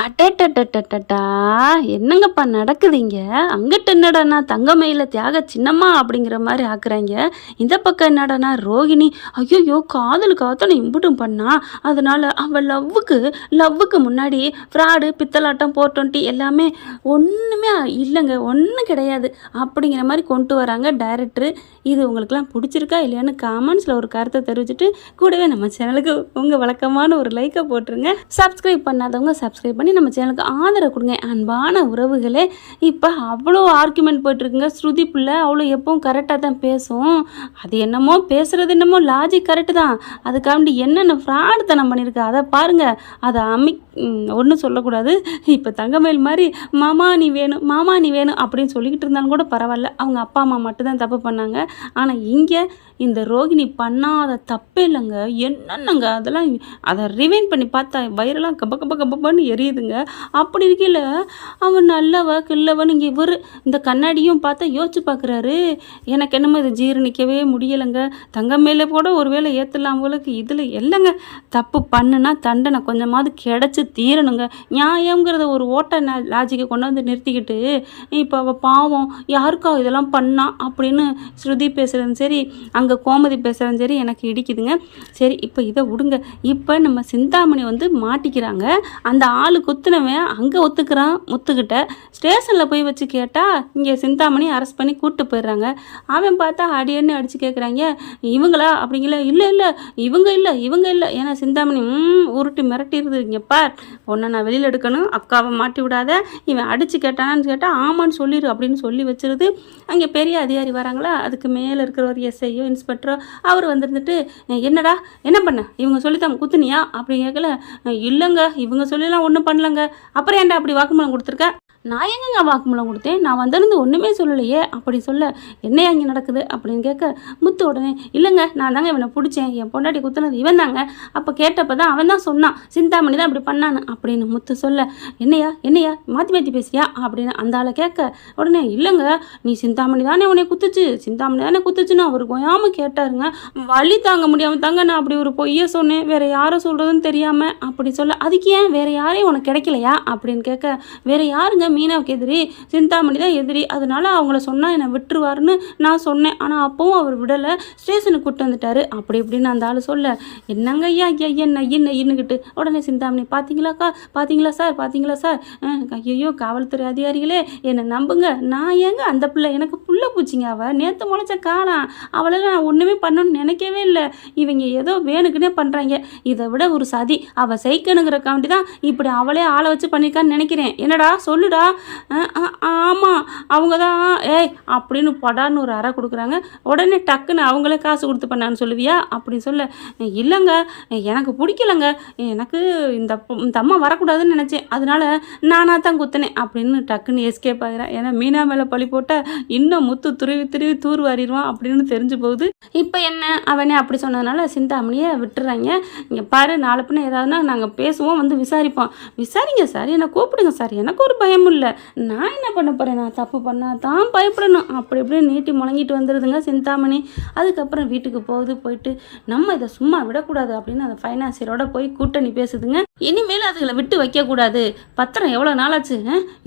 அடடடடடடா! என்னங்கப்பா நடக்குது இங்க? அங்கிட்டு என்னடான்னா தங்கமயில தியாக சின்னம்மா அப்படிங்கிற மாரி ஆக்குறாய்ங்க. இந்த பக்கம் என்னடான்னா ரோகிணி, ஐய்யய்யோ! காதலுக்கு அத்தன இம்புட்டும் பண்ணா. அதனால அவ லவ்வுக்கு முன்னாடி ஃப்ராடு, பித்தலாட்டம், 420 எல்லாமே ஒண்ணுமே இல்லங்க. ஒண்ணும் கிடையாது. அப்படிங்கிற மாரி கொண்டு வராங்க டைரக்டரு. இது உங்களுக்கெல்லாம் புடிச்சிருக்கா இல்லையான்னு கமெண்ட்ஸ்ல ஒரு கருத்த தெரிவிச்சுட்டு, கூடவே நம்ம சேனலுக்கு உங்க வழக்கமான ஒரு லைக்க போட்டுருங்க. சப்ஸ்கிரைப் பண்ணாதவங்க சப்ஸ்கிரைப் பண்ணி நம்ம சேனலுக்கு ஆதரவு கொடுங்க. அன்பான உறவுகளே, இப்போ அவ்வளோ ஆர்குமெண்ட் போயிட்டுருக்குங்க. ஸ்ருதி பிள்ளை அவ்வளோ எப்பவும் கரெக்டாக தான் பேசும். அது என்னமோ பேசுகிறது என்னமோ லாஜிக் கரெக்டு தான். அதுக்காண்டி என்னென்ன ஃப்ராடுத்தனம் பண்ணியிருக்கு அதை பாருங்கள். அதை ஒன்றும் சொல்லக்கூடாது. இப்போ தங்கமயில் மாதிரி மாமா நீ வேணும், மாமா நீ வேணும் அப்படின்னு சொல்லிக்கிட்டு இருந்தாலும் கூட பரவாயில்ல. அவங்க அப்பா அம்மா மட்டும்தான் தப்பு பண்ணாங்க. ஆனால் இங்கே இந்த ரோகிணி பண்ணாத தப்பே இல்லைங்க. என்னென்னங்க அதெல்லாம் அதை ரிவைண்ட் பண்ணி பார்த்தா வயிறெல்லாம் கப்பன்னு எரியுதுங்க. அப்படி இருக்கையில் அவன் நல்லவ கில்லவன். இங்கே இவர் இந்த கண்ணாடியும் பார்த்தா யோசிச்சு பார்க்குறாரு. எனக்கு என்னமோ இதை ஜீரணிக்கவே முடியலைங்க. தங்கமேலே கூட ஒரு வேளை ஏற்றலாம் போலக்கு. இதில் இல்லைங்க, தப்பு பண்ணுனா தண்டனை கொஞ்சமாவது கிடச்சி தீரணுங்க. நியாயங்கிறத ஒரு ஓட்ட லாஜிக்கை கொண்டு வந்து நிறுத்திக்கிட்டு இப்போ அவள் பாவம் யாருக்கா இதெல்லாம் பண்ணா அப்படின்னு ஸ்ருதி பேசுகிறதும் சரி, அங்கே கோமதி பேசுகிறதும் சரி எனக்கு இடிக்குதுங்க. சரி, இப்போ இதை விடுங்க. இப்போ நம்ம சிந்தாமணி வந்து மாட்டிக்கிறாங்க. அந்த ஆள் குத்துனவன் அங்கே ஒத்துக்கிறான் முத்துக்கிட்ட. ஸ்டேஷனில் போய் வச்சு கேட்டால் இங்கே சிந்தாமணி அரெஸ்ட் பண்ணி கூப்பிட்டு போயிடுறாங்க. அவன் பார்த்தா அடியன்னு அடித்து கேட்குறாங்க, இவங்களா அப்படிங்களா? இல்லை இவங்க இல்லை. ஏன்னா சிந்தாமணி உருட்டி மிரட்டிடுது. இங்கேப்பா உன்னை நான் வெளியில் எடுக்கணும், அக்காவை மாட்டி விடாத, இவன் அடித்து கேட்டானான்னு கேட்டால் ஆமான்னு சொல்லிடு அப்படின்னு சொல்லி வச்சிருது. அங்கே பெரிய அதிகாரி வராங்களா, அதுக்கு மேலே இருக்கிற ஒரு எஸ்ஐயோ இன்ஸ்பெக்டரோ அவர் வந்துட்டு, என்னடா என்ன பண்ண, இவங்க சொல்லித்தான் குத்துனியா அப்படின்னு கேட்கல. இல்லைங்க, இவங்க சொல்லிலாம் ஒன்றும் பண்ணலங்க. அப்புறம் ஏன்டா அப்படி வாக்குமூலம் கொடுத்துருக்க? நான் எங்கங்க வாக்குமூலம் கொடுத்தேன், நான் வந்திருந்து ஒன்றுமே சொல்லலையே அப்படி சொல்ல. என்னையா இங்கே நடக்குது அப்படின்னு கேட்க முத்து உடனே, இல்லைங்க நான் தாங்க இவனை பிடிச்சேன், என் பொண்டாட்டி குத்துனது இவன் தாங்க. அப்போ கேட்டப்போ தான் அவன் தான் சொன்னான், சிந்தாமணி தான் அப்படி பண்ணான்னு அப்படின்னு முத்து சொல்ல, என்னையா மாற்றி பேசியா அப்படின்னு அந்த ஆளை கேட்க உடனே, இல்லைங்க நீ சிந்தாமணி தானே உன்னை குத்துச்சுன்னு அவர் கொயாமல் கேட்டாருங்க. வழி தாங்க முடியாமல் தாங்க நான் அப்படி ஒரு பொய்யை சொன்னேன், வேற யாரை சொல்கிறதுன்னு தெரியாமல் அப்படி சொல்ல. அதுக்கு ஏன் வேற யாரையும் உனக்கு கிடைக்கலையா அப்படின்னு கேட்க, வேற யாருங்க, மீனாவுக்கு எதிரி, சிந்தாமணி தான் எதிரி, அதனால அவங்கள சொன்னால் என்னை விட்டுருவாருன்னு நான் சொன்னேன். ஆனால் அப்பவும் அவர் விடலை, ஸ்டேஷனுக்கு கூப்பிட்டு வந்துட்டாரு அப்படி இப்படின்னு அந்த ஆள் சொல்ல. என்னங்க ஐயா நையின்னுக்கிட்டு உடனே சிந்தாமணி, பார்த்தீங்களா சார், ஐயோ காவல்துறை அதிகாரிகளே என்னை நம்புங்க, நான் ஏங்க அந்த பிள்ளை, எனக்கு புள்ள பூச்சிங்க, அவள் நேற்று முளைச்ச காலம், அவளெல்லாம் நான் ஒன்றுமே பண்ணணும்னு நினைக்கவே இல்லை. இவங்க ஏதோ வேணுக்குன்னே பண்ணுறாங்க. இதை விட ஒரு சதி அவள் செய்க்கணுங்கிற காண்டி தான் இப்படி அவளே ஆளை வச்சு பண்ணியிருக்கான்னு நினைக்கிறேன். என்னடா சொல்லுடா. ஆமாம் அவங்க தான் ஏய் அப்படின்னு படான்னு ஒரு அறை கொடுக்குறாங்க. உடனே டக்குன்னு அவங்களே காசு கொடுத்து பண்ணான்னு சொல்லுவியா அப்படின்னு சொல்ல, இல்லைங்க எனக்கு பிடிக்கலங்க, எனக்கு இந்த அம்மா வரக்கூடாதுன்னு நினச்சேன், அதனால நானாக தான் குத்தினேன் அப்படின்னு டக்குன்னு எஸ்கேப் ஆகிறேன். ஏன்னா மீனா மேலே பழி போட்டால் இன்னும் முத்து துருவி தூர் வாரிடுவான் அப்படின்னு தெரிஞ்சு போகுது. இப்போ என்ன அவனே அப்படி சொன்னதுனால சிந்தாமணியை விட்டுறாங்க. இங்கே பாரு, நாளை பின்ன ஏதாவதுனா நாங்கள் பேசுவோம், வந்து விசாரிப்போம். விசாரிங்க சார், என்னை கூப்பிடுங்க சார், எனக்கு ஒரு பயமும் இல்லை, நான் என்ன பண்ண போகிறேன், நான் தப்பு பண்ணால் தான் பயப்படணும் அப்படி இப்படின்னு நீட்டி முழங்கிட்டு வந்துடுதுங்க சிந்தாமணி. அதுக்கப்புறம் வீட்டுக்கு போயிட்டு நம்ம இதை சும்மா விடக்கூடாது அப்படின்னு அந்த ஃபைனான்சியரோட போய் கூட்டணி பேசுதுங்க. இனிமேல் அதுகளை விட்டு வைக்கக்கூடாது, பத்திரம் எவ்வளோ நாளாச்சு,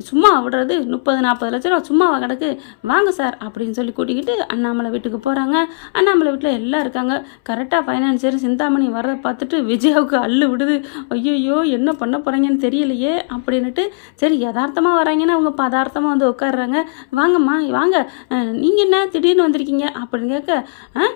சும்மா விடுறது 30-40 லட்ச ரூபா சும்மா கிடக்கு, வாங்க சார் அப்படின்னு சொல்லி கூட்டிக்கிட்டு அண்ணாமலை வீட்டுக்கு போகிறாங்க. அண்ணாமலை வீட்டில் எல்லாம் இருக்காங்க. கரெக்டாக ஃபைனான்சியர் சிந்தாமணி வரதை பார்த்துட்டு விஜயாவுக்கு அள்ளு விடுது. ஐயோ என்ன பண்ண போகிறாங்கன்னு தெரியலையே அப்படின்னுட்டு, சரி யதார்த்தமாக வராங்கன்னா அவங்க பதார்த்தமாக வந்து உட்காடுறாங்க. வாங்கம்மா வாங்க, நீங்கள் என்ன திடீர்னு வந்திருக்கீங்க அப்படின்னு கேட்க,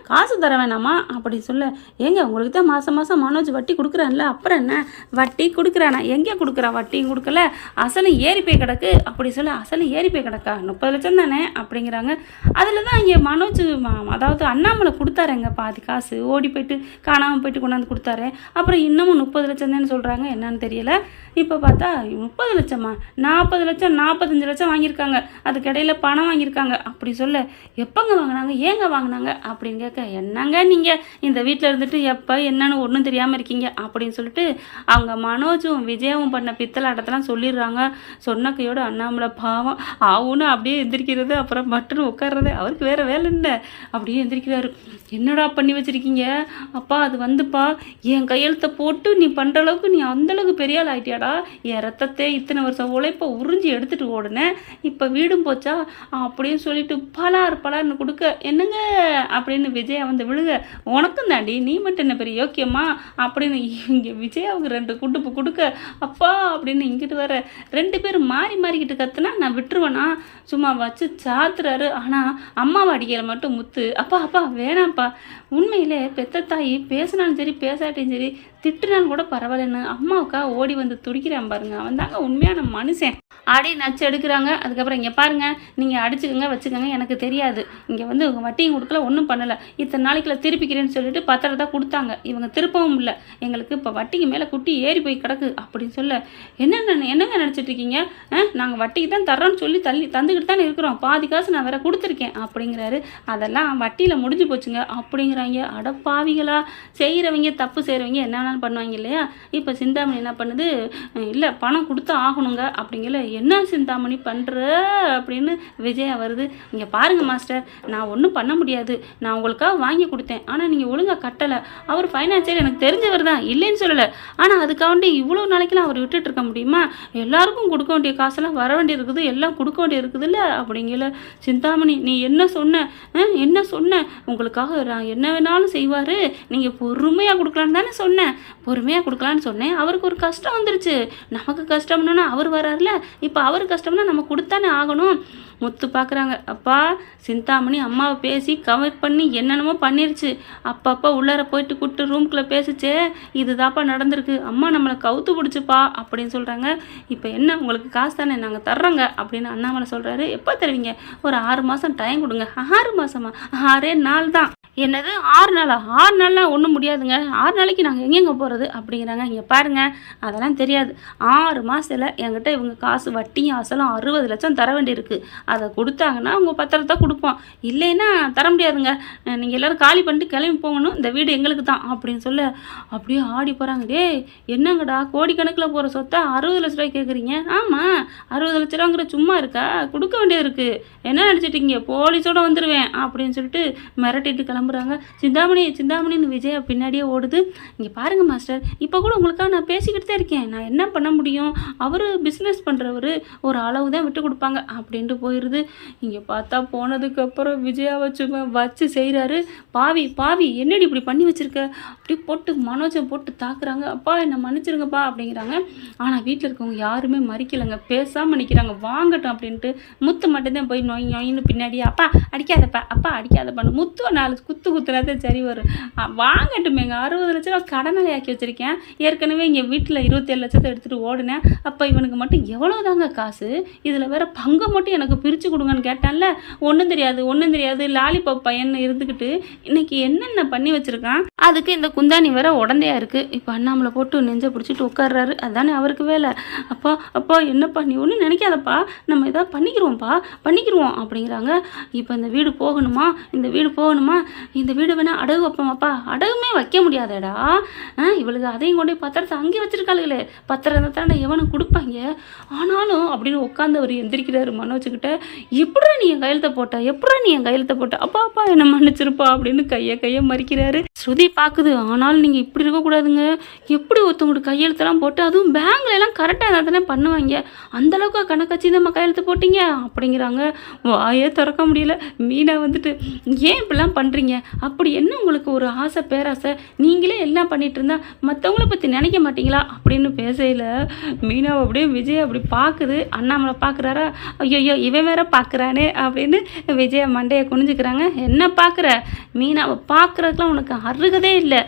காசு தர வேணாமா அப்படி சொல்ல, ஏங்க உங்களுக்கு தான் மாதம் மனோஜ் வட்டி கொடுக்குறான்ல, அப்புறம் என்ன வட்டி கொடுக்குறானா, எங்கே கொடுக்குறான், வட்டியும் கொடுக்கல, அசலும் ஏறி போய் கிடக்கு அப்படி சொல்ல. அசலும் ஏறி போய் கிடக்கா, 30 லட்சம் தானே அப்படிங்கிறாங்க. அதில் தான் இங்கே மனோஜ் அதாவது அண்ணாமலை கொடுத்தாருங்க பாதி காசு, ஓடி போயிட்டு காணாமல் போயிட்டு கொண்டாந்து கொடுத்தாரு. அப்புறம் இன்னமும் 30 லட்சம் தானே சொல்கிறாங்க, என்னன்னு தெரியல. இப்போ பார்த்தா 30 லட்சமா, 40 லட்சம் 45 லட்சம் வாங்கியிருக்காங்க, அதுக்கிடையில் பணம் வாங்கியிருக்காங்க அப்படி சொல்ல. எப்போங்க வாங்கினாங்க, ஏங்க வாங்கினாங்க அப்படின்னு கேட்க, என்னங்க நீங்கள் இந்த வீட்டில் இருந்துட்டு எப்போ என்னன்னு ஒன்றும் தெரியாமல் இருக்கீங்க அப்படின்னு சொல்லிட்டு அவங்க மனோஜும் விஜயாவும் பண்ண பித்தலாட்டத்தெல்லாம் சொல்லிடுறாங்க. சொன்ன கையோட அண்ணாமலை பாவம் ஆவுன்னு அப்படியே எந்திரிக்கிறது, அப்புறம் மட்டுன்னு உட்கார்றது, அவருக்கு வேறு வேலை இல்லை, அப்படியே எந்திரிக்கிறாரு. என்னடா பண்ணி வச்சிருக்கீங்க? அப்பா அது வந்துப்பா, என் கையெழுத்த போட்டு நீ பண்ணுற அளவுக்கு நீ அந்தளவுக்கு பெரிய ஆள் ஆயிட்டியாடா. என் ரத்தத்தை இத்தனை வருஷம் உழைப்பை உறிஞ்சி எடுத்துகிட்டு ஓடுனேன், இப்போ வீடும் போச்சா அப்படின்னு சொல்லிட்டு பலார் பலார்னு கொடுக்க, என்னங்க அப்படின்னு விஜயா வந்து விழுக, உனக்கும் தாண்டி நீ மட்டும் என்ன பெரிய யோக்கியமா அப்படின்னு இங்கே விஜயாவுக்கு 2 குடுப்பு கொடுக்க, அப்பா அப்படின்னு இங்கிட்டு வர 2 பேரும் மாறி மாறிக்கிட்டு கத்துனா நான் விட்டுருவேனா? சும்மா வச்சு சாத்துறாரு. ஆனால் அம்மாவை அடிக்கிற மட்டும் முத்து, அப்பா அப்பா வேணாம்ப்பா, உண்மையிலே பெத்த தாய் பேசினாலும் சரி பேசாட்டியும் சரி திட்டுனாலும் கூட பரவாயில்லன்னு அம்மாவுக்கா ஓடி வந்து துடிக்கிறான் பாருங்க, அவன் தாங்க உண்மையான மனுஷன். ஆடி நச்சு எடுக்கிறாங்க. அதுக்கப்புறம் இங்கே பாருங்கள், நீங்கள் அடிச்சுக்கோங்க வச்சுக்கோங்க எனக்கு தெரியாது, இங்கே வந்து உங்கள் வட்டியும் கொடுக்கல ஒன்றும் பண்ணலை, இத்தனை நாளைக்குள்ள திருப்பிக்கிறேன்னு சொல்லிட்டு பத்திரத்தை கொடுத்தாங்க, இவங்க திருப்பவும் இல்லை, எங்களுக்கு இப்போ வட்டிக்கு மேலே குட்டி ஏறி போய் கிடக்கு அப்படின்னு சொல்ல, என்னங்க நினச்சிட்டு இருக்கீங்க? நாங்கள் வட்டிக்கு தான் தர்றோன்னு சொல்லி தந்துக்கிட்டு தானே இருக்கிறோம், பாதி காசு நான் வேற கொடுத்துருக்கேன் அப்படிங்கிறாரு. அதெல்லாம் வட்டியில் முடிஞ்சு போச்சுங்க அப்படிங்கிறாங்க. அடப்பாவிகளா, செய்கிறவங்க தப்பு செய்கிறவங்க என்ன வேணாலும் பண்ணுவாங்க இல்லையா? இப்போ சிந்தாமணி என்ன பண்ணுது, இல்லை பணம் கொடுத்து ஆகணுங்க அப்படிங்கல, என்ன சிந்தாமணி பண்ணுற அப்படின்னு விஜயா வருது. இங்கே பாருங்கள் மாஸ்டர், நான் ஒன்றும் பண்ண முடியாது, நான் உங்களுக்காக வாங்கி கொடுத்தேன், ஆனால் நீங்கள் ஒழுங்காக கட்டலை, அவர் ஃபைனான்சியல் எனக்கு தெரிஞ்சவர் தான் இல்லைன்னு சொல்லலை, ஆனால் அதுக்காண்டி இவ்வளோ நாளைக்கெல்லாம் அவர் விட்டுட்டு இருக்க முடியுமா? எல்லாருக்கும் கொடுக்க வேண்டிய காசெல்லாம் வர வேண்டி இருக்குது, எல்லாம் கொடுக்க வேண்டிய இருக்குதுல்ல அப்படிங்கல. சிந்தாமணி நீ என்ன சொன்ன உங்களுக்காக நான் என்ன வேணாலும் செய்வார், நீங்கள் பொறுமையாக கொடுக்கலான்னு தானே சொன்னேன், பொறுமையாக கொடுக்கலான்னு சொன்னேன், அவருக்கு ஒரு கஷ்டம் வந்துருச்சு, நமக்கு கஷ்டம்னா அவர் வராருல, இப்போ அவருக்கு கஷ்டம்னா நம்ம கொடுத்தானே ஆகணும். முத்து பார்க்குறாங்க, அப்பா சிந்தாமணி அம்மாவை பேசி கவர் பண்ணி என்னென்னமோ பண்ணிருச்சு, அப்பப்போ உள்ளார போயிட்டு கூப்பிட்டு ரூம்குள்ளே பேசிச்சே, இதுதாப்பா நடந்திருக்கு, அம்மா நம்மளை கவுத்து பிடிச்சிப்பா அப்படின்னு சொல்கிறாங்க. இப்போ என்ன உங்களுக்கு காசு தானே நாங்கள் தர்றோங்க அப்படின்னு அண்ணாமலை சொல்கிறாரு. எப்போ தருவீங்க? ஒரு 6 மாதம் டைம் கொடுங்க. 6 மாதமா? 6 நாள் தான். என்னது 6 நாளா? 6 நாள்லாம் ஒன்றும் முடியாதுங்க, 6 நாளைக்கு நாங்கள் எங்கெங்கே போகிறது அப்படிங்கிறாங்க. இங்கே பாருங்கள், அதெல்லாம் தெரியாது, 6 மாதத்தில் என்கிட்ட இவங்க காசு வட்டியும் அசலும் 60 லட்சம் தர வேண்டியிருக்கு, அதை கொடுத்தாங்கன்னா உங்கள் பத்திரத்தை கொடுப்போம், இல்லைன்னா தர முடியாதுங்க, நீங்கள் எல்லோரும் காலி பண்ணிட்டு கிளம்பி போகணும், இந்த வீடு எங்களுக்கு தான் அப்படின்னு சொல்ல அப்படியே ஆடி போகிறாங்க. டேய் என்னங்கடா கோடிக்கணக்கில் போகிற சொத்தை 60 லட்ச ரூபாய் கேட்குறீங்க? ஆமாம் 60 லட்ச ரூபாங்கிற சும்மா இருக்கா, கொடுக்க வேண்டியது இருக்குது, என்ன நினச்சிட்டிங்க போலீஸோடு வந்துடுவேன் அப்படின்னு சொல்லிட்டு மிரட்டிட்டு கிளம்புறாங்க. சிந்தாமணின்னு விஜயா பின்னாடியே ஓடுது. இங்கே பாருங்கள் மாஸ்டர், இப்போ கூட உங்களுக்காக நான் பேசிக்கிட்டு தான் இருக்கேன், நான் என்ன பண்ண முடியும், அவர் பிஸ்னஸ் பண்ணுறவர் ஒரு அளவு தான் விட்டு கொடுப்பாங்க அப்படின்ட்டு போயிடுது. இங்கே பார்த்தா போனதுக்கப்புறம் விஜயா வச்சு செய்கிறாரு. பாவி என்னடி இப்படி பண்ணி வச்சுருக்க அப்படி போட்டு மனோஜை போட்டு தாக்குறாங்க. அப்பா என்னை மன்னிச்சிருங்கப்பா அப்படிங்கிறாங்க. ஆனால் வீட்டில் இருக்கவங்க யாருமே மறிக்கலைங்க, பேசாமல் நிற்கிறாங்க. வாங்கட்டும் அப்படின்ட்டு முத்து மட்டும்தான் போய் நோயின்னு பின்னாடியே அப்பா அடிக்காதப்பான்னு முத்து 4 குத்துனாதான் சரி வரும், வாங்கட்டுமேங்க, 60 லட்ச ரூபா கடனாளி ஆக்கி வச்சுருக்கேன், ஏற்கனவே இங்கே வீட்டில் 27 லட்சத்தை எடுத்துகிட்டு ஓடுனேன், அப்போ இவனுக்கு மட்டும் எவ்வளோ தாங்க காசு, இதில் வேற பங்கை மட்டும் எனக்கு பிரித்து கொடுங்கன்னு கேட்டான்ல, ஒன்றும் தெரியாது லாலிபாப் பையன் இருந்துக்கிட்டு இன்னைக்கு என்னென்ன பண்ணி வச்சுருக்கான், அதுக்கு இந்த குந்தாணி வேற உடந்தையா இருக்குது. இப்போ அண்ணாமலை போட்டு நெஞ்சை பிடிச்சிட்டு உட்கார்றாரு, அதுதானே அவருக்கு வேலை. அப்பா என்னப்பா நீ ஒன்றும் நினைக்காதப்பா, நம்ம எதாவது பண்ணிக்கிருவோம் அப்படிங்கிறாங்க. இப்போ இந்த வீடு போகணுமா, இந்த வீடு வேணால் அடகு வைப்போமாப்பா, அடகுமே வைக்க முடியாதேடா, இவளுக்கு அதையும் கொண்டு பத்திரத்தை அங்கேயே வச்சிருக்காளுங்களே, பத்திரத்தை தானே எவனும் கொடுப்பாங்க, ஆனாலும் அப்படின்னு உட்காந்து அவர் எந்திரிக்கிறாரு மனோஜ்கிட்ட. எப்படா நீ என் கையெழுத்த போட்ட அப்பா என்ன மன்னிச்சிருப்பா அப்படின்னு கையை மறிக்கிறாரு. ஸ்ருதி பார்க்குது, ஆனாலும் நீங்கள் இப்படி இருக்கக்கூடாதுங்க, எப்படி ஒருத்தவங்களுக்கு கையெழுத்தெல்லாம் போட்டு அதுவும் பேங்க்ல எல்லாம் கரெக்டாக எதாவது தானே பண்ணுவாங்க, அந்தளவுக்கு கணக்காட்சி நம்ம கையெழுத்து போட்டிங்க அப்படிங்கிறாங்க. வாயே திறக்க முடியல. மீனா வந்துட்டு ஏன் இப்படிலாம் பண்ணுறீங்க, அப்படி என்ன உங்களுக்கு ஒரு ஆசை பேராசை, நீங்களே எல்லாம் பண்ணிட்டு இருந்தா மற்றவங்கள பற்றி நினைக்க மாட்டீங்களா அப்படின்னு பேசையில் மீனாவை அப்படியே விஜய் அப்படி பார்க்குது. அண்ணாமலை பார்க்குறாரா, ஐயோ இவன் வேற பார்க்குறானே அப்படின்னு விஜயை மண்டையை குனிஞ்சுக்கிறாங்க. என்ன பார்க்குற, மீனாவை பார்க்குறதுக்குலாம் உனக்கு அருகதே இல்லை,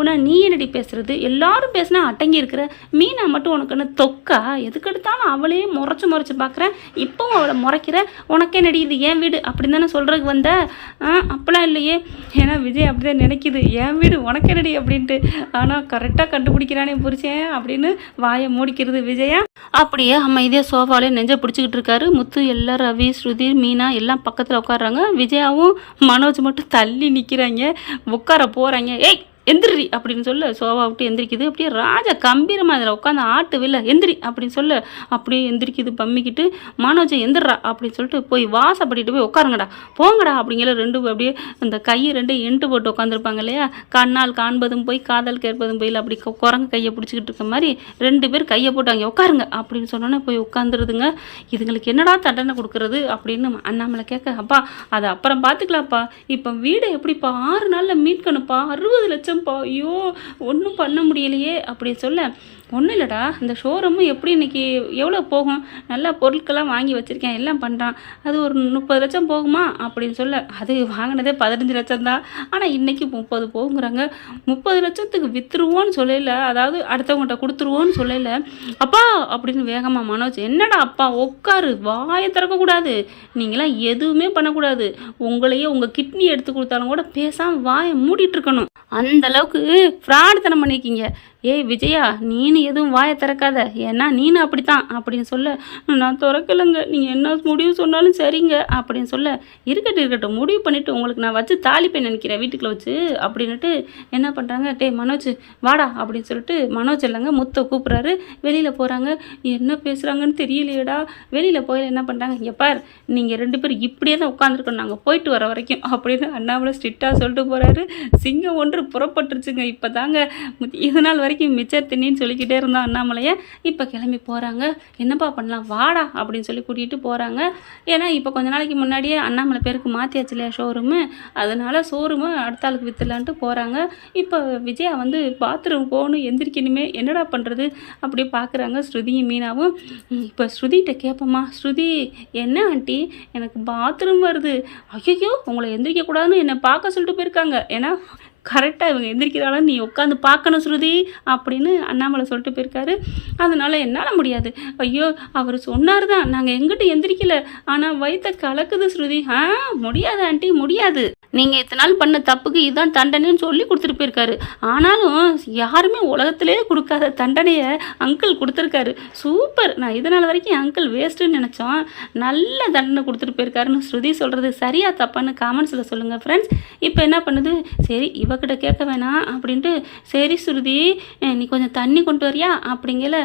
உன நீ என்னடி பேசுறது, எல்லாரும் பேசினா அடங்கி இருக்கிற, மீனா மட்டும் உனக்குன்னு தொக்கா, எதுக்கு எடுத்தாலும் அவளையே முறைச்சு பார்க்குறேன், இப்போவும் அவளை முறைக்கிற, உனக்கே நடி இது என் வீடு அப்படின்னு தானே சொல்கிறதுக்கு வந்த, அப்போலாம் இல்லையே, ஏன்னா விஜய் அப்படிதான் நினைக்கிது, என் வீடு உனக்கே நடி அப்படின்ட்டு, ஆனால் கரெக்டாக கண்டுபிடிக்கிறானே புரிச்சேன் அப்படின்னு வாயை மூடிக்கிறது விஜயா. அப்படியே அமைதியாக சோஃபாலே நெஞ்சை பிடிச்சிக்கிட்டு இருக்காரு முத்து. எல்லாரும் ரவி ஸ்ருதி மீனா எல்லாம் பக்கத்தில் உட்காடுறாங்க. விஜயாவும் மனோஜ் மட்டும் தள்ளி நிற்கிறாங்க, உட்கார போகிறாங்க. எந்திரி அப்படின்னு சொல்ல சோஃபா விட்டு எந்திரிக்குது. அப்படியே ராஜா கம்பீரமாக அதில் உட்காந்து ஆட்டுவில்ல எந்திரி அப்படின்னு சொல்ல அப்படியே எந்திரிக்குது பம்மிக்கிட்டு. மனோஜ் எந்திரா அப்படின்னு சொல்லிட்டு போய் வாசப்படிட்டு போய் உட்காருங்கடா போங்கடா அப்படிங்கிற ரெண்டு அப்படியே அந்த கையை ரெண்டு எண்டு போட்டு உட்காந்துருப்பாங்க இல்லையா, கண்ணால் காண்பதும் போய் காதல் கேட்பதும் போய் அப்படி குரங்கு கையை பிடிச்சிக்கிட்டு இருக்க மாதிரி 2 பேர் கையை போட்டு அங்கே உட்காருங்க அப்படின்னு சொன்னோன்னே போய் உட்காந்துருதுங்க. இதுங்களுக்கு என்னடா தண்டனை கொடுக்குறது அப்படின்னு அண்ணாமலை கேட்க, அப்பா அதை அப்புறம் பார்த்துக்கலாம்ப்பா, இப்போ வீடை எப்படிப்பா 6 நாளில் மீட்கணும்ப்பா, 60 லட்சம்ப்பா, ஐயோ ஒன்றும் பண்ண முடியலையே அப்படின்னு சொல்ல, ஒன்றும் இல்லைடா இந்த ஷோரூமும் எப்படி இன்றைக்கி எவ்வளோ போகும், நல்லா பொருட்கள்லாம் வாங்கி வச்சுருக்கேன் எல்லாம் பண்ணுறான், அது ஒரு 30 லட்சம் போகுமா அப்படின்னு சொல்ல, அது வாங்கினதே 15 லட்சம் தான், ஆனால் இன்றைக்கி 30 போகுங்கிறாங்க. 30 லட்சத்துக்கு விற்றுருவோன்னு சொல்லல, அதாவது அடுத்தவங்கள்ட்ட கொடுத்துருவோன்னு சொல்லல. அப்பா அப்படின்னு வேகமாக மனோஜ், என்னடா அப்பா உட்காரு, வாயை திறக்கக்கூடாது, நீங்களாம் எதுவுமே பண்ணக்கூடாது, உங்களையே உங்கள் கிட்னி எடுத்து கொடுத்தாலும் கூட பேசாமல் வாயை மூடிட்டு இருக்கணும், அந்த அளவுக்கு ஃப்ராடுத்தனம் பண்ணியிருக்கீங்க. ஏய் விஜயா நீனு எதுவும் வாயை திறக்காத, ஏன்னா நீனு அப்படித்தான் அப்படின்னு சொல்ல, நான் திறக்கலைங்க, நீங்கள் என்ன முடிவு சொன்னாலும் சரிங்க அப்படின்னு சொல்ல, இருக்கட்டும் முடிவு பண்ணிவிட்டு உங்களுக்கு நான் வச்சு தாளிப்பேன் நினைக்கிறேன் வீட்டுக்குள்ள வச்சு அப்படின்னுட்டு என்ன பண்ணுறாங்க, டே மனோஜ் வாடா அப்படின்னு சொல்லிட்டு மனோஜ் இல்லைங்க முத்தை கூப்பிட்றாரு. வெளியில் போகிறாங்க. என்ன பேசுகிறாங்கன்னு தெரியலையேடா. வெளியில் போய் என்ன பண்ணுறாங்க, இங்கே பார் நீங்கள் 2 பேரும் இப்படியே தான் உட்காந்துருக்கணும் நாங்கள் போயிட்டு வர வரைக்கும் அப்படின்னு அண்ணாமலை ஸ்ட்ரிக்டாக சொல்லிட்டு போகிறாரு. சிங்கம் ஒன்று புறப்பட்டுருச்சுங்க. இப்போ தாங்க இது நாள் வரைக்கும் மிச்சர் தின்னின்னு சொல்லிக்கிட்டே இருந்தோம் அண்ணாமலையை. இப்போ கிளம்பி போகிறாங்க. என்னப்பா பண்ணலாம் வாடா அப்படின்னு சொல்லி கூட்டிகிட்டு போகிறாங்க. ஏன்னா இப்போ கொஞ்ச நாளைக்கு முன்னாடியே அண்ணாமலை பேருக்கு மாற்றியாச்சு இல்லையா ஷோரூமு, அதனால ஷோரூமு அடுத்த ஆளுக்கு விற்றுலான்ட்டு போகிறாங்க. இப்போ விஜயா வந்து பாத்ரூம் போகணும் எந்திரிக்கணுமே என்னடா பண்ணுறது அப்படி பார்க்குறாங்க ஸ்ருதியும் மீனாவும். இப்போ ஸ்ருதிகிட்ட கேட்போம்மா, ஸ்ருதி என்ன ஆண்டி எனக்கு பாத்ரூம் வருது, ஐயோ உங்களை எந்திரிக்கக்கூடாதுன்னு என்னை பார்க்க சொல்லிட்டு போயிருக்காங்க, ஏன்னா கரெக்டாக இவங்க எந்திரிக்கிறாலும் நீ உட்காந்து பார்க்கணும் ஸ்ருதி அப்படின்னு அண்ணாமலை சொல்லிட்டு போயிருக்காரு. அதனால் என்னால் முடியாது, ஐயோ அவர் சொன்னார் தான் நாங்கள் எங்கிட்ட எந்திரிக்கல, ஆனால் வயிற்ற கலக்குது ஸ்ருதி. முடியாது ஆண்டி முடியாது, நீங்கள் இத்தனை நாள் பண்ண தப்புக்கு இதுதான் தண்டனைன்னு சொல்லி கொடுத்துட்டு போயிருக்காரு, ஆனாலும் யாருமே உலகத்திலே கொடுக்காத தண்டனையை அங்கிள் கொடுத்துருக்காரு, சூப்பர், நான் இதனால் வரைக்கும் அங்கிள் வேஸ்ட்டுன்னு நினச்சோம், நல்ல தண்டனை கொடுத்துட்டு போயிருக்காருன்னு ஸ்ருதி சொல்கிறது சரியா தப்பான்னு காமெண்ட்ஸில் சொல்லுங்கள் ஃப்ரெண்ட்ஸ். இப்போ என்ன பண்ணுது, சரி இவக்கிட்ட கேட்க வேணாம் அப்படின்ட்டு, சரி ஸ்ருதி நீ கொஞ்சம் தண்ணி கொண்டு வரியா அப்படிங்கல,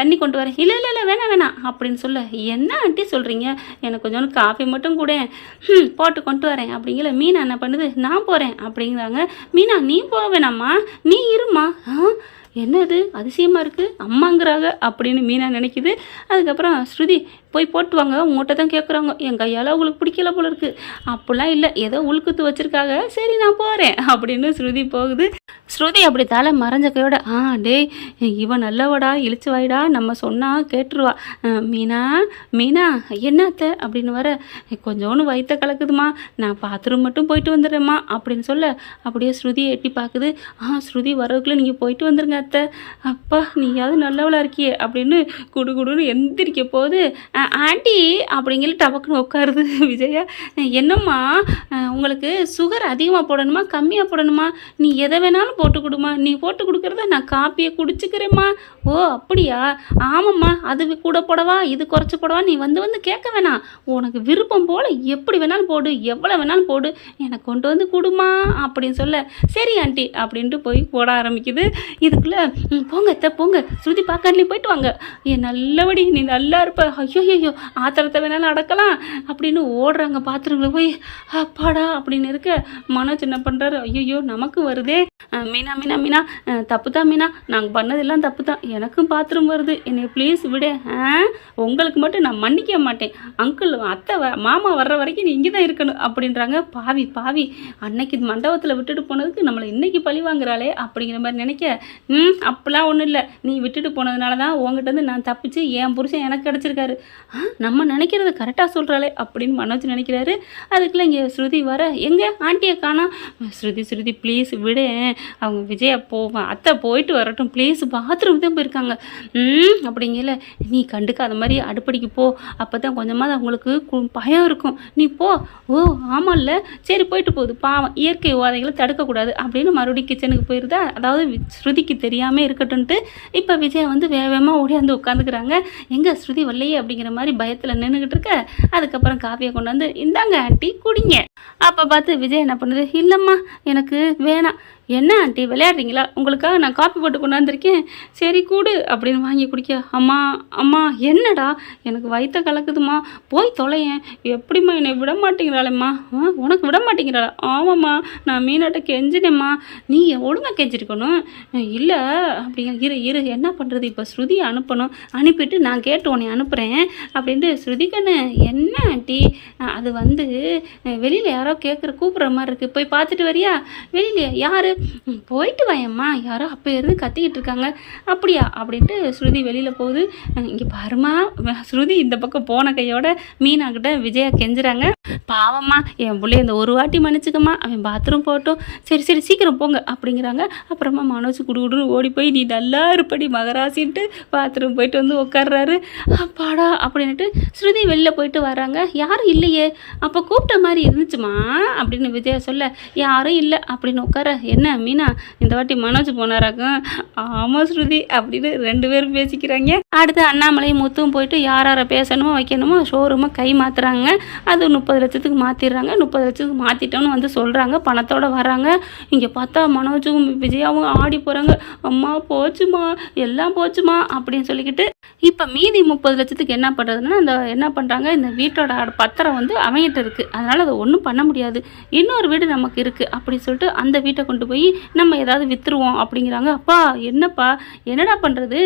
தண்ணி கொண்டு வரேன், இல்லை இல்லை இல்லை வேணாம் அப்படின்னு சொல்ல, என்ன ஆண்டி சொல்கிறீங்க எனக்கு கொஞ்சோண்டு காஃபி மட்டும் கூட போட்டு கொண்டு வரேன் அப்படிங்கல. மீனா என்ன பண்ணுது, நான் போகிறேன் அப்படிங்கிறாங்க. மீனா நீ போக வேணாம்மா நீ இருமா, என்னது அதிசயமாக இருக்குது அம்மாங்கிறாங்க அப்படின்னு மீனா நினைக்குது. அதுக்கப்புறம் ஸ்ருதி போய் போட்டு வாங்க உங்கள்கிட்ட தான் கேட்குறாங்க, என் கையால் உங்களுக்கு பிடிக்கல போல இருக்குது, அப்படிலாம் இல்லை ஏதோ உள்குத்து வச்சுருக்காங்க, சரி நான் போகிறேன் அப்படின்னு ஸ்ருதி போகுது. ஸ்ருதி அப்படி தலை மறைஞ்ச கையோட, டேய் இவன் நல்லவடா இழிச்சு வாயிடா நம்ம சொன்னால் கேட்டுருவா, மீனா மீனா என்னத்த அப்படின்னு வர, கொஞ்சோன்னு வயிற்ற கலக்குதுமா நான் பாத்ரூம் மட்டும் போயிட்டு வந்துடுறேம்மா அப்படின்னு சொல்ல, அப்படியே ஸ்ருதியை எட்டி பார்க்குது. ஸ்ருதி வரவுக்குள்ளே நீங்கள் போயிட்டு வந்துருங்க அத்தை, அப்பா நீயாவது நல்லவளாக இருக்கியே அப்படின்னு குடுன்னு எந்திரிக்க போகுது. ஆண்டி அப்படிங்கிற டபக்குன்னு உட்காருது விஜயா. என்னம்மா உங்களுக்கு சுகர் அதிகமாக போடணுமா கம்மியாக போடணுமா, நீ எதை வேணாலும் போட்டு கொடுமா, நீ போட்டு கொடுக்குறத நான் காப்பியை குடிச்சுக்கிறேம்மா. ஓ அப்படியா, ஆமாம்மா அது கூட போடவா இது குறைச்சி போடவா, நீ வந்து கேட்க வேணாம், உனக்கு விருப்பம் போல் எப்படி வேணாலும் போடு எவ்வளோ வேணாலும் போடு எனக்கு கொண்டு வந்து கொடுமா அப்படின்னு சொல்ல, சரி ஆண்டி அப்படின்ட்டு போய் போட ஆரம்பிக்குது. இதுக்குள்ளே போங்க அத்தை போங்க ஸ்ருதி பார்க்காண்ட்லேயே போயிட்டு வாங்க, என் நல்லபடி நீ நல்லா இருப்ப, ஐயோ ஆத்திரத்தை வேணாலும் அடக்கலாம் அப்படின்னு ஓடுறாங்க. பாத்ரூமில் போய் அப்பாடா அப்படின்னு இருக்க மனோஜ் என்ன பண்ணுறாரு, ஐயோ நமக்கு வருதே, மீனா மீனா மீனா தப்பு தான் மீனா, நாங்கள் பண்ணதெல்லாம் தப்பு தான், எனக்கும் பாத்ரூம் வருது, என்னை ப்ளீஸ் விட, உங்களுக்கு மட்டும் நான் மன்னிக்க மாட்டேன், அங்கிள் அத்தை மாமா வர்ற வரைக்கும் நீ இங்கே தான் இருக்கணும் அப்படின்றாங்க. பாவி அன்னைக்கு மண்டபத்தில் விட்டுட்டு போனதுக்கு நம்மளை இன்னைக்கு பழி வாங்குறாளே அப்படிங்கிற மாதிரி நினைக்க, அப்படிலாம் ஒன்றும் இல்லை, நீ விட்டுட்டு போனதுனால தான் உங்ககிட்ட இருந்து நான் தப்பிச்சு என் புருஷன் எனக்கு கிடச்சிருக்காரு, நம்ம நினைக்கிறது கரெக்டாக சொல்கிறாளே அப்படின்னு மனோஜ் நினைக்கிறாரு. அதுக்குள்ளே இங்கே ஸ்ருதி வர, எங்கே ஆண்டியை காணோம், ஸ்ருதி ப்ளீஸ் விட, அவங்க விஜயா போவேன் அத்தை போயிட்டு வரட்டும் ப்ளீஸ் பாத்ரூம் தான் போயிருக்காங்க அப்படிங்கல, நீ கண்டுக்காத மாதிரி அடுப்படிக்கு போ, அப்போ தான் கொஞ்சமாவது அவங்களுக்கு பயம் இருக்கும், நீ போ. ஓ ஆமாம் இல்லை சரி போயிட்டு போகுது பாவம் இயற்கை உபாதைகளை தடுக்கக்கூடாது அப்படின்னு மறுபடியும் கிச்சனுக்கு போயிருந்தா, அதாவது ஸ்ருதிக்கு தெரியாமல் இருக்கட்டும்ன்ட்டு இப்போ விஜயா வந்து வேகமாக ஓடியாந்து உட்காந்துக்கிறாங்க. எங்கே ஸ்ருதி வரலையே அப்படிங்கிற மாதிரி பயத்தில் நின்றுக்கிட்டு இருக்க. அதுக்கப்புறம் காஃபியை கொண்டாந்து இந்தாங்க ஆண்டி குடிங்க. அப்போ பார்த்து விஜய் என்ன பண்ணுது, இல்லைம்மா எனக்கு வேணாம், என்ன ஆண்டி விளையாடுறீங்களா? உங்களுக்காக நான் காப்பி போட்டு கொண்டாந்துருக்கேன். சரி குடு அப்படின்னு வாங்கி குடிக்க, அம்மா அம்மா என்னடா எனக்கு வயித்த கலக்குதும்மா, போய் தொலையேன். எப்படிம்மா என்னை விட மாட்டேங்கிறாளேம்மா? உனக்கு விட மாட்டேங்கிறாளா? ஆமாம்மா, நான் மீனாட்ட கெஞ்சினேம்மா. நீ ஒழுங்கா கெஞ்சிருக்கணும். இல்லை அப்படிங்க, இரு இரு என்ன பண்ணுறது, இப்போ ஸ்ருதி அனுப்பணும், அனுப்பிட்டு நான் கேட்டு உன்னை அனுப்புகிறேன் அப்படின்ட்டு. ஸ்ருதிக்கண்ணு என்ன ஆண்டி, அது வந்து வெளியில் யாரோ கூப்பிட்ற மாதிரி இருக்குது, போய் பார்த்துட்டு வரியா? வெளியிலையா? யார்? போயிட்டு வாயம்மா, யாரோ அப்போ இருந்து கத்திக்கிட்டு இருக்காங்க. அப்படியா அப்படின்ட்டு ஸ்ருதி வெளியில் போகுது. இங்கே பாருமா, ஸ்ருதி இந்த பக்கம் போன கையோட மீனா கிட்ட விஜயா கெஞ்சுறாங்க. பாவம்மா என் பிள்ளைய இந்த ஒரு வாட்டி மன்னிச்சுக்கம்மா, அவன் பாத்ரூம் போட்டோம், சரி சரி சீக்கிரம் போங்க அப்படிங்கிறாங்க. அப்புறமா மனோஜ் குடுகுடுன்னு ஓடி போய் நீ நல்லா இருப்படி மகராசின்ட்டு பாத்ரூம் போயிட்டு வந்து உட்கார்றாரு. அப்பாடா அப்படின்ட்டு ஸ்ருதி வெளில போயிட்டு வராங்க. யாரும் இல்லையே, அப்போ கூப்பிட்ட மாதிரி இருந்துச்சுமா அப்படின்னு விஜயா சொல்ல, யாரும் இல்லை அப்படின்னு உட்கார. என்ன மீனா இந்த வாட்டி மனோஜ் போனாராக்கும்? ஆமாம் ஸ்ருதி அப்படின்னு 2 பேரும் பேசிக்கிறாங்க. அடுத்து அண்ணாமலையும் முத்தும் போயிட்டு யார் யாரை பேசணுமோ வைக்கணுமோ ஷோரூமை கை மாற்றுறாங்க. அது 30 லட்சத்துக்கு மாற்றிடுறாங்க. 30 லட்சத்துக்கு மாற்றிட்டோன்னு வந்து சொல்கிறாங்க, பணத்தோடு வராங்க. இங்கே பார்த்தா மனோஜும் விஜயாவும் ஆடி போகிறாங்க. அம்மா போச்சுமா, எல்லாம் போச்சுமா அப்படின்னு சொல்லிக்கிட்டு. இப்போ மீதி 30 லட்சத்துக்கு என்ன பண்ணுறதுன்னா, என்ன பண்ணுறாங்க, இந்த வீட்டோட பத்திரம் வந்து அவங்ககிட்ட இருக்குது, அதனால் அதை ஒன்றும் பண்ண முடியாது, இன்னொரு வீடு நமக்கு இருக்குது அப்படின்னு சொல்லிட்டு அந்த வீட்டை கொண்டு போய் நம்ம ஏதாவது விற்றுருவோம் அப்படிங்கிறாங்க. அப்பா என்னப்பா, என்னடா பண்ணுறது,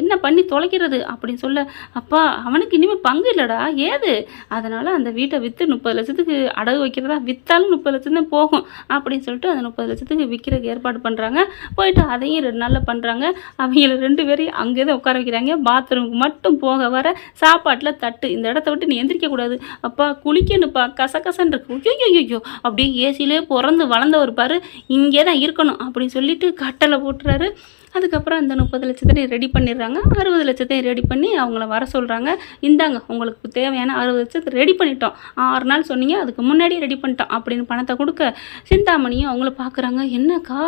என்ன பண்ணி தொலைக்கிறது அப்படின்னு சொல்ல, அப்பா அவனுக்கு இனிமேல் பங்கு இல்லைடா, ஏது, அதனால் அந்த வீட்டை விற்று 30 லட்சத்துக்கு அடகு வைக்கிறதா, விற்றாலும் 30 லட்சம் தான் போகும் அப்படின்னு சொல்லிட்டு அந்த 30 லட்சத்துக்கு விற்கிறதுக்கு ஏற்பாடு பண்ணுறாங்க. போயிட்டு அதையும் 2 நாளில் பண்ணுறாங்க. அவங்கள 2 பேரையும் அங்கே தான் உட்கார வைக்கிறாங்க. பாத்ரூமுக்கு மட்டும் போக வர சாப்பாட்டில் தட்டு, இந்த இடத்த விட்டு நீ எந்திரிக்கக்கூடாது, அப்பா குளிக்கணுப்பா, கசகசன்னு இருக்கு, ஐயோ அப்படியே ஏசிலே பிறந்து வளர்ந்தவர் பாரு, இங்கே தான் இருக்கணும் அப்படின்னு சொல்லிட்டு கட்டளை போட்டுறாரு. அதுக்கப்புறம் அந்த 30 லட்சத்தையும் ரெடி பண்ணிடுறாங்க. 60 லட்சத்தையும் ரெடி பண்ணி அவங்கள வர சொல்கிறாங்க. இந்தாங்க உங்களுக்கு தேவையான 60 லட்சத்தை ரெடி பண்ணிட்டோம், 6 நாள் சொன்னீங்க, அதுக்கு முன்னாடியே ரெடி பண்ணிட்டோம் அப்படின்னு பணத்தை கொடுக்க, சிந்தாமணியும் அவங்கள பார்க்குறாங்க. என்னக்கா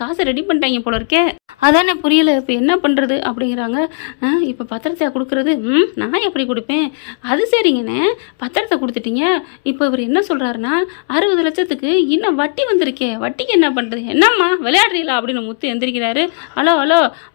காசை ரெடி பண்ணிட்டாங்க போல இருக்கே, அதானே புரியல, இப்போ என்ன பண்ணுறது அப்படிங்கிறாங்க. இப்போ பத்திரத்தை கொடுக்குறது, நான் எப்படி கொடுப்பேன், அது சரிங்கண்ணே பத்திரத்தை கொடுத்துட்டீங்க, இப்போ இவர் என்ன சொல்கிறாருன்னா 60 லட்சத்துக்கு இன்னும் வட்டி வந்திருக்கே, வட்டிக்கு என்ன பண்ணுறது, என்னம்மா விளையாடுறீங்களா அப்படின்னு முத்து எந்திரிக்கிறாரு. ஹலோ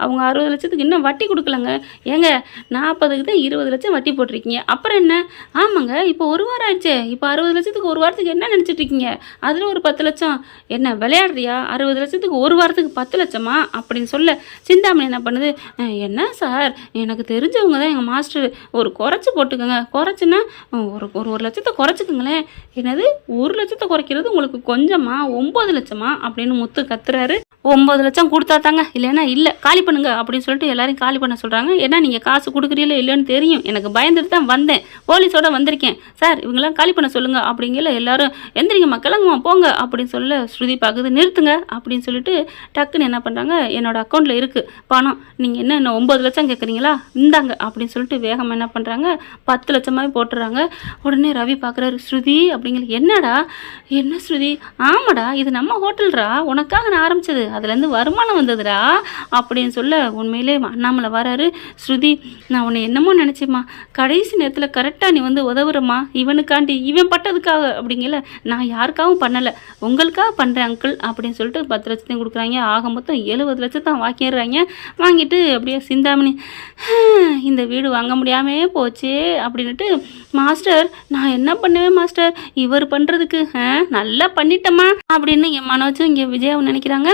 அவங்க 60 லட்சத்துக்கு இன்னும் வட்டி கொடுக்கலங்க, ஏங்க 40க்கு தான் 20 லட்சம் வட்டி போட்டிருக்கீங்க, அப்புறம் என்ன? ஆமாங்க இப்போ 1 வாரம் ஆயிடுச்சே, இப்போ 60 லட்சத்துக்கு 1 வாரத்துக்கு என்ன நினச்சிட்டு இருக்கீங்க, அதில் ஒரு 10 லட்சம், என்ன விளையாடுறியா, 60 லட்சத்துக்கு 1 வாரத்துக்கு 10 லட்சமா அப்படின்னு சொல்ல, சிந்தாமணி என்ன பண்ணுது, என்ன சார் எனக்கு தெரிஞ்சவங்க தான் எங்கள் மாஸ்டர், ஒரு குறைச்சி போட்டுக்கோங்க, குறைச்சுன்னா ஒரு லட்சத்தை குறைச்சிக்கோங்களேன். என்னது 1 லட்சத்தை குறைக்கிறது உங்களுக்கு கொஞ்சமா, 9 லட்சமா அப்படின்னு முத்து கத்துறாரு. 9 லட்சம் கொடுத்தா தாங்க, இல்லைன்னா இல்லை காலி பண்ணுங்க அப்படின்னு சொல்லிட்டு எல்லாரையும் காலி பண்ண சொல்கிறாங்க. ஏன்னா நீங்கள் காசு கொடுக்குறீங்களோ இல்லைன்னு தெரியும், எனக்கு பயந்துட்டு தான் வந்தேன், போலீஸோட வந்திருக்கேன் சார், இவங்களாம் காலி பண்ண சொல்லுங்கள் அப்படிங்கல. எல்லாரும் எந்திரிங்கம்மா கிளங்குமா போங்க அப்படின்னு சொல்ல, ஸ்ருதி பார்க்குது, நிறுத்துங்க அப்படின்னு சொல்லிட்டு டக்குன்னு என்ன பண்ணுறாங்க, என்னோட அக்கௌண்ட்டில் இருக்குது பணம், நீங்கள் என்ன 9 லட்சம் கேட்குறீங்களா, இந்தாங்க அப்படின்னு சொல்லிட்டு வேகமாக என்ன பண்ணுறாங்க 10 லட்சமாகவே போட்டுறாங்க. உடனே ரவி பார்க்குறாரு, ஸ்ருதி அப்படிங்கிற, என்னடா என்ன ஸ்ருதி, ஆமாடா இது நம்ம ஹோட்டல்ரா, உனக்காக நான் ஆரம்பிச்சது, அதுலேருந்து வருமானம் வந்ததுடா அப்படின்னு சொல்ல, உண்மையிலே அண்ணாமலை வராரு. ஸ்ருதி நான் உன்னை என்னமோ நினச்சிம்மா, கடைசி நேரத்தில் கரெக்டாக நீ வந்து உதவுறம்மா, இவனுக்காண்டி இவன் பட்டதுக்காக அப்படிங்கல, நான் யாருக்காகவும் பண்ணலை, உங்களுக்காக பண்ணுறேன் அங்கிள் அப்படின்னு சொல்லிட்டு 10 லட்சத்தையும் கொடுக்குறாங்க. ஆக மொத்தம் 70 லட்சத்தான் வாங்கிடுறாங்க. வாங்கிட்டு அப்படியே சிந்தாமணி, இந்த வீடு வாங்க முடியாமே போச்சே அப்படின்ட்டு, மாஸ்டர் நான் என்ன பண்ணுவேன் மாஸ்டர், இவர் பண்ணுறதுக்கு நல்லா பண்ணிட்டோமா அப்படின்னு என் மனோஜும் இங்கே விஜயாவும் நினைக்கிறாங்க.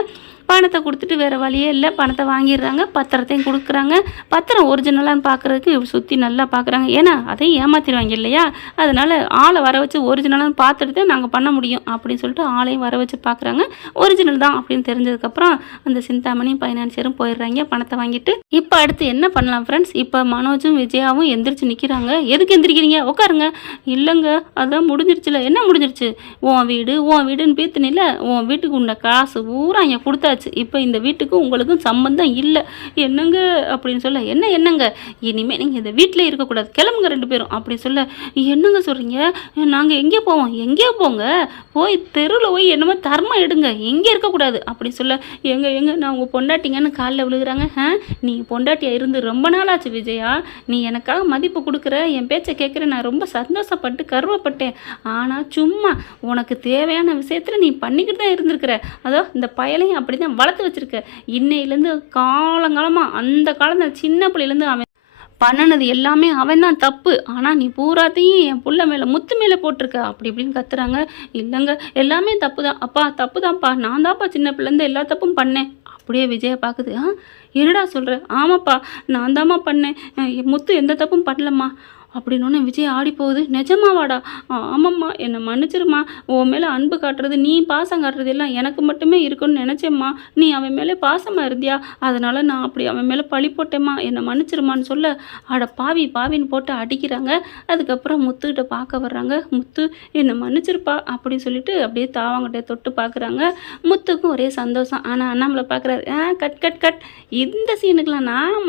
பணத்தை கொடுத்துட்டு வேறு வழியே இல்லை, பணத்தை வாங்கிடுறாங்க. பத்திரத்தையும் கொடுக்குறாங்க. பத்திரம் ஒரிஜினலான்னு பார்க்குறதுக்கு சுற்றி நல்லா பார்க்குறாங்க, ஏன்னா அதையும் ஏமாற்றிடுவாங்க இல்லையா, அதனால் ஆளை வர வச்சு ஒரிஜினலான்னு பார்த்துட்டு தான் நாங்கள் பண்ண முடியும் அப்படின்னு சொல்லிட்டு ஆளையும் வர வச்சு பார்க்குறாங்க. ஒரிஜினல் தான் அப்படின்னு தெரிஞ்சதுக்கப்புறம் அந்த சிந்தாமணியும் ஃபைனான்சியரும் போயிடுறாங்க பணத்தை வாங்கிட்டு. இப்போ அடுத்து என்ன பண்ணலாம் ஃப்ரெண்ட்ஸ், இப்போ மனோஜும் விஜயாவும் எந்திரிச்சு நிற்கிறாங்க. எதுக்கு எந்திரிக்கிறீங்க, உட்காருங்க. இல்லைங்க அதான் முடிஞ்சிருச்சுல. என்ன முடிஞ்சிருச்சு, உன் வீடுன்னு பீத்துனில்ல, உன் வீட்டுக்கு உண்ட காசு பூரா இங்கே கொடுத்தாச்சு, சொல்லியாச்சு. இப்போ இந்த வீட்டுக்கு உங்களுக்கும் சம்மந்தம் இல்லை. என்னங்க அப்படின்னு சொல்ல, என்னங்க இனிமேல் நீங்கள் இந்த வீட்டிலே இருக்கக்கூடாது, கிளம்புங்க 2 பேரும் அப்படின்னு சொல்ல, என்னங்க சொல்கிறீங்க, நாங்கள் எங்கே போவோம், எங்கேயோ போங்க, போய் தெருவில் போய் என்னமோ தர்மம் எடுங்க, எங்கே இருக்கக்கூடாது அப்படி சொல்ல, எங்க நான் உங்கள் பொண்டாட்டிங்கன்னு காலில் விழுகிறாங்க. நீ பொண்டாட்டியாக இருந்து ரொம்ப நாளாச்சு விஜயா, நீ எனக்காக மதிப்பு கொடுக்குற, என் பேச்சை கேட்குற, நான் ரொம்ப சந்தோஷப்பட்டு கர்வப்பட்டேன். ஆனால் சும்மா உனக்கு தேவையான விஷயத்தில் நீ பண்ணிக்கிட்டு தான் இருந்திருக்கிற. அதோ இந்த பயலையும் அப்படி தான் வளர்த்து வச்சுருக்க. இன்னையிலேருந்து காலங்காலமாக அந்த காலத்தில் சின்ன பிள்ளையிலேருந்து அவன் பண்ணுனது எல்லாமே அவன் தான் தப்பு. ஆனால் நீ பூராத்தையும் என் புள்ள மேலே முத்து மேலே போட்டிருக்க அப்படி இப்படின்னு கத்துறாங்க. இல்லைங்க எல்லாமே தப்பு தான் அப்பா, தப்பு தான்ப்பா, நான் தான்ப்பா சின்ன பிள்ளைலேருந்து எல்லா தப்பும் பண்ணேன். அப்படியே விஜயை பார்க்குது. என்னடா சொல்கிற? ஆமாப்பா நான் தாம்மா பண்ணேன், முத்து எந்த தப்பும் பண்ணலம்மா அப்படின்னோடனே விஜய் ஆடி போகுது. நிஜமாவாடா? ஆமாம்மா என்னை மன்னிச்சிருமா, உன் மேலே அன்பு காட்டுறது, நீ பாசம் காட்டுறது எல்லாம் எனக்கு மட்டுமே இருக்குன்னு நினச்சேம்மா, நீ அவன் மேலே பாசமாக இருந்தியா, அதனால் நான் அப்படி அவன் மேலே பழி போட்டேம்மா, என்னை மன்னிச்சிருமான்னு சொல்ல, அட பாவின்னு போட்டு அடிக்கிறாங்க. அதுக்கப்புறம் முத்துக்கிட்ட பார்க்க வர்றாங்க. முத்து என்னை மன்னிச்சிருப்பா அப்படின்னு சொல்லிட்டு அப்படியே தாவாங்கிட்ட தொட்டு பார்க்குறாங்க. முத்துக்கும் ஒரே சந்தோஷம். ஆனால் அண்ணாமலை பார்க்குறாரு. கட் இந்த சீனுக்கெலாம் நான்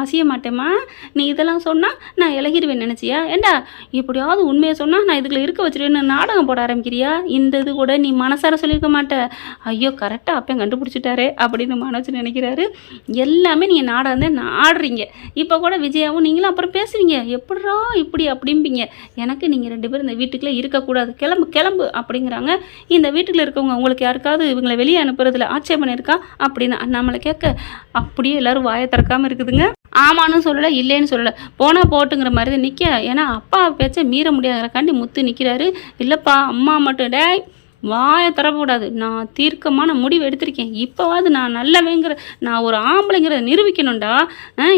மசிய மாட்டேம்மா, நீ இதெல்லாம் சொன்னால் நான் இலகிடுவேன் நினச்சியா? ஏண்டா எப்படியாவது உண்மையை சொன்னால் நான் இதுக்குள்ள இருக்க வச்சிருவேன்னு நாடகம் போட ஆரம்பிக்கிறியா? இந்த இது கூட நீ மனசார சொல்லியிருக்க மாட்ட. ஐயோ கரெக்டாக அப்போ கண்டுபிடிச்சிட்டாரே அப்படின்னு மனோஜ் நினைக்கிறாரு. எல்லாமே நீங்கள் நாடகம் தான் ஆடுறீங்க. இப்போ கூட விஜயாவும் நீங்களும் அப்புறம் பேசுவீங்க, எப்படா இப்படி அப்படிம்பீங்க. எனக்கு நீங்கள் 2 பேரும் இந்த வீட்டுக்குள்ளே இருக்கக்கூடாது, கிளம்பு அப்படிங்கிறாங்க. இந்த வீட்டுக்குள்ள இருக்கவங்க உங்களுக்கு யாருக்காவது இவங்களை வெளியே அனுப்புறதுல ஆட்சேபனை இருக்கா அப்படின்னு அண்ணாமலை கேட்க, அப்படியே எல்லாரும் வாயை திறக்காமல் இருக்குதுங்க. ஆமான்னு சொல்லலை, இல்லைன்னு சொல்லலை, போனால் போட்டுங்கிற மாதிரி தான் நிற்க. ஏன்னா அப்பா பேச்சை மீற முடியாதுக்காண்டி முத்து நிற்கிறாரு. இல்லைப்பா அம்மா மட்டும் டேய் வாயை தரக்கூடாது, நான் தீர்க்கமான முடிவு எடுத்திருக்கேன், இப்போவாது நான் நல்லவேங்கிற, நான் ஒரு ஆம்பளைங்கிறத நிரூபிக்கணும்டா.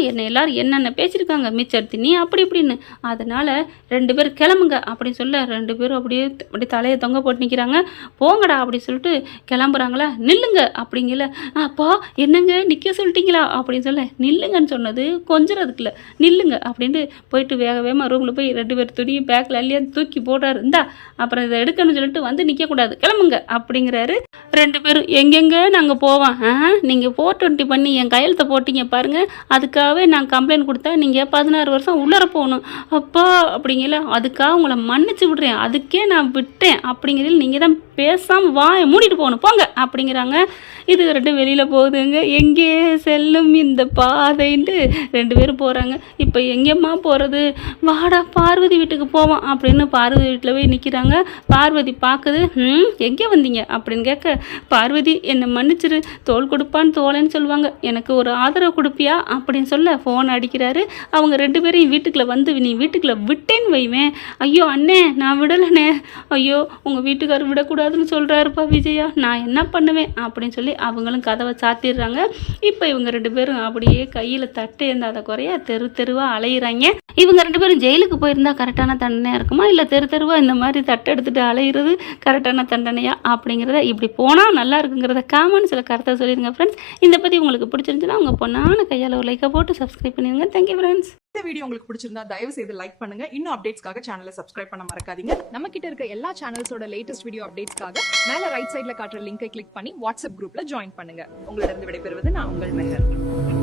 என்னை எல்லாரும் என்னென்ன பேசியிருக்காங்க மிச்சர்த்தி நீ அப்படி இப்படின்னு, அதனால் 2 பேர் கிளம்புங்க அப்படின்னு சொல்ல 2 பேரும் அப்படியே தலையை தொங்க போட்டு நிற்கிறாங்க. போங்கடா அப்படி சொல்லிட்டு கிளம்புறாங்களா. நில்லுங்க அப்படிங்கல. அப்பா என்னங்க நிற்க சொல்லிட்டீங்களா அப்படின்னு சொல்ல, நில்லுங்கன்னு சொன்னது கொஞ்சிறதுக்குல, நில்லுங்க அப்படின்ட்டு போயிட்டு வேகமாக ரூமில் போய் 2 பேர் துணியும் பேக்கில் அள்ளியா தூக்கி போடுறாரு. இந்தா அப்புறம் இதை எடுக்கணும்னு சொல்லிட்டு வந்து நிற்கக்கூடாது, கிளம்புங்க அப்படிங்கிறாரு. 2 பேரும் எங்கெங்க நாங்கள் போவோம், நீங்கள் 420 பண்ணி என் கையெழுத்தை போட்டீங்க பாருங்க, அதுக்காகவே நான் கம்ப்ளைண்ட் கொடுத்தா நீங்கள் 16 வருஷம் உள்ளர போகணும் அப்பா அப்படிங்கல. அதுக்காக உங்களை மன்னிச்சு விடுறேன், அதுக்கே நான் விட்டேன் அப்படிங்கிறதில் நீங்கள் தான் பேசாமல் வாயை மூடிட்டு போகணும் போங்க அப்படிங்கிறாங்க. இது 2 வெளியில் போகுதுங்க. எங்கே செல்லும் இந்த பாதைன்ட்டு 2 பேரும் போகிறாங்க. இப்போ எங்கேம்மா போகிறது, வாடா பார்வதி வீட்டுக்கு போவோம் அப்படின்னு பார்வதி வீட்டில் போய் நிற்கிறாங்க. பார்வதி பார்க்குது. எங்கே வந்தீங்க அப்படின்னு கேட்க, பார்வதி என்னை மன்னிச்சிரு, தோல் கொடுப்பான்னு தோலைன்னு சொல்லுவாங்க, எனக்கு ஒரு ஆதரவு கொடுப்பியா அப்படின்னு சொல்ல ஃபோன் அடிக்கிறாரு. அவங்க 2 பேரையும் வீட்டுக்குள்ளே வந்து நீ வீட்டுக்குள்ளே விட்டேன்னு வைவேன். ஐயோ அண்ணே நான் விடலைண்ணே, ஐயோ உங்கள் வீட்டுக்காரர் விடக்கூடாதுன்னு சொல்கிறாருப்பா விஜயா, நான் என்ன பண்ணுவேன் அப்படின்னு சொல்லி அவங்களும் கதவை சாத்திடுறாங்க. இப்போ இவங்க 2 பேரும் அப்படியே கையில் தட்டு இருந்தாத குறையா தெருவாக அலையிறாங்க. இவங்க 2 பேரும் ஜெயிலுக்கு போயிருந்தா கரெக்டான தண்டனையாக இருக்குமா, இல்லை தெருவாக இந்த மாதிரி தட்டை எடுத்துகிட்டு அலையிறது கரெக்டான தண்டனையா அப்படிங்கிறத, இப்படி போனால் நல்லா இருக்குங்கிறத காமெண்ட்ஸில் கருத்தை சொல்லிடுங்க ஃப்ரெண்ட்ஸ். இந்த பற்றி உங்களுக்கு பிடிச்சிருந்துச்சுன்னா உங்கள் பொண்ணான கையால் ஒரு லைக்கை போட்டு சப்ஸ்கிரைப் பண்ணிடுங்க. Thank you friends. இந்த வீடியோ உங்களுக்கு பிடிச்சிருந்தா தயவு செய்து லைக் பண்ணுங்க. இன்னும் அப்டேட்ஸ்க்காக சேனலை சப்ஸ்கிரைப் பண்ண மறக்காதீங்க. நம்ம கிட்ட இருக்க எல்லா சேனல்ஸோட லேட்டஸ்ட் வீடியோ அப்டேட்ஸ்க்காக மேல ரைட் சைடுல காட்டுற லிங்கை கிளிக் பண்ணி வாட்ஸ்அப் குரூப்ல ஜாயின் பண்ணுங்க. உங்களிடம் விடைபெறுவது நான் உங்கள் மெஹர்.